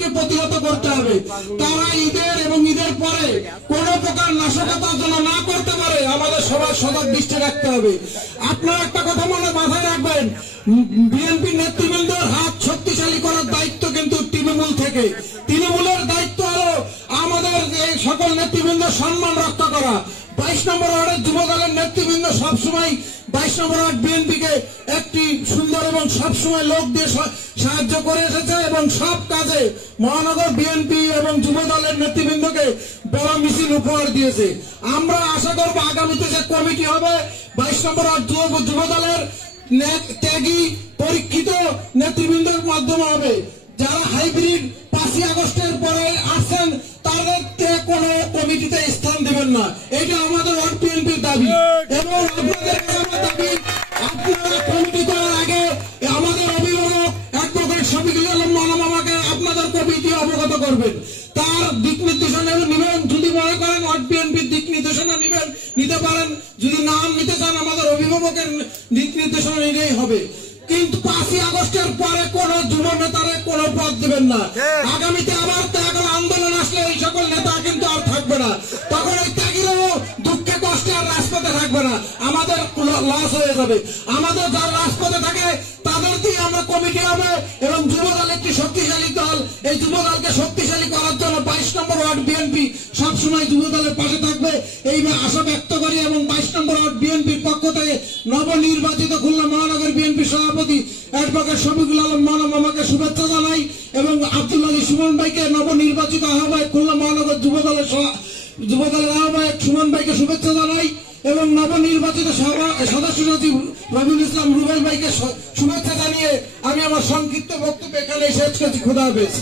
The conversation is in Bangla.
সন্ত্রাসকে প্রতিহত করতে হবে। তারা ঈদের এবং ঈদের পরে কোন প্রকার নাশকতা যেন না করতে পারে আমাদের সবার সজাগ দৃষ্টি রাখতে হবে। আপনারা একটা কথা মাথায় রাখবেন, বিএনপি নেতৃবৃন্দের হাত শক্তিশালী করার দায়িত্ব কিন্তু তৃণমূল থেকে। তৃণমূলের দায়িত্ব হলো আমাদের এই সকল নেতৃবৃন্দের সম্মান রক্ষা করা। 22 নম্বর ওয়ার্ডের যুব দলের নেতৃবৃন্দ সবসময় 22 নম্বর ওয়ার্ড বিএনপিকে একটি সুন্দর এবং সবসময় লোক দিয়ে সাহায্য করে এসেছে এবং সব কাজে মহানগর বিএনপি এবং যুব দলের নেতৃবৃন্দকে বড় মিছিল উপহার দিয়েছে। আমরা আশা করব আগামীতে যে কমিটি হবে 22 নম্বর ওয়ার্ড যুব দলের ত্যাগী পরীক্ষিত নেতৃবৃন্দের মাধ্যমে হবে। যারা হাইব্রিড 5ই আগস্টের পরে আসছেন তাদেরকে কোন কমিটিতে স্থান দেবেন না, এটা আমাদের ওয়ার্ড বিএনপির দাবি। এবং আপনাদের দাবি, আপনারা কমিটি করার আগে আমাদের অভিভাবক অ্যাডভোকেট শফিকুল আলম মামাকে আপনাদের কমিটি অবগত করবেন, তার দিক নির্দেশনা নেবেন। যদি মনে করেন ওয়ার্ড বিএনপির দিক নির্দেশনা নিতে পারেন, যদি না নিতে চান আমাদের অভিভাবকের দিক নির্দেশনা নিলেই হবে। কিন্তু 5ই আগস্টের পরে কোন যুব নেতারে কোন পদ দেবেন না। আগামীতে আবার ত্যাগ আন্দোলন আসলে এই সকল নেতা কিন্তু আর থাকবে না, তখন ওই ত্যাগীরাও দুঃখে কষ্টে আর রাজপথে থাকবে না, আমাদের লস হয়ে যাবে। আমাদের যারা রাজপথে থাকে তাদের দিয়ে আমরা কমিটি হবে এবং যুব দল একটি শক্তিশালী দল। এই যুব দলকে শক্তিশালী করার জন্য 22 নম্বর ওয়ার্ড বিএনপি সবসময় যুব দলের পাশে থাকবে এই আশা ব্যক্ত করি। এবং 22 নম্বর ওয়ার্ড বিএনপির পক্ষ থেকে নবনির্বাচিত খুলনা মহানগর বিএনপি সভাপতি অ্যাডভোকেট শফিকুল আলম মামাকে শুভেচ্ছা জানাই এবং আব্দুল আজিজ সুমন ভাইকে নবনির্বাচিত আহ্বায়ক খুলনা মহানগর যুব দলের আহ্বায়ক সুমন ভাইকে শুভেচ্ছা জানাই এবং নবনির্বাচিত সদস্য সচিব রবিউল ইসলাম রুবেল ভাইকে শুভেচ্ছা জানিয়ে আমি আমার সংক্ষিপ্ত বক্তব্য এখানে শেষ করছি। খোদা হাফেজ।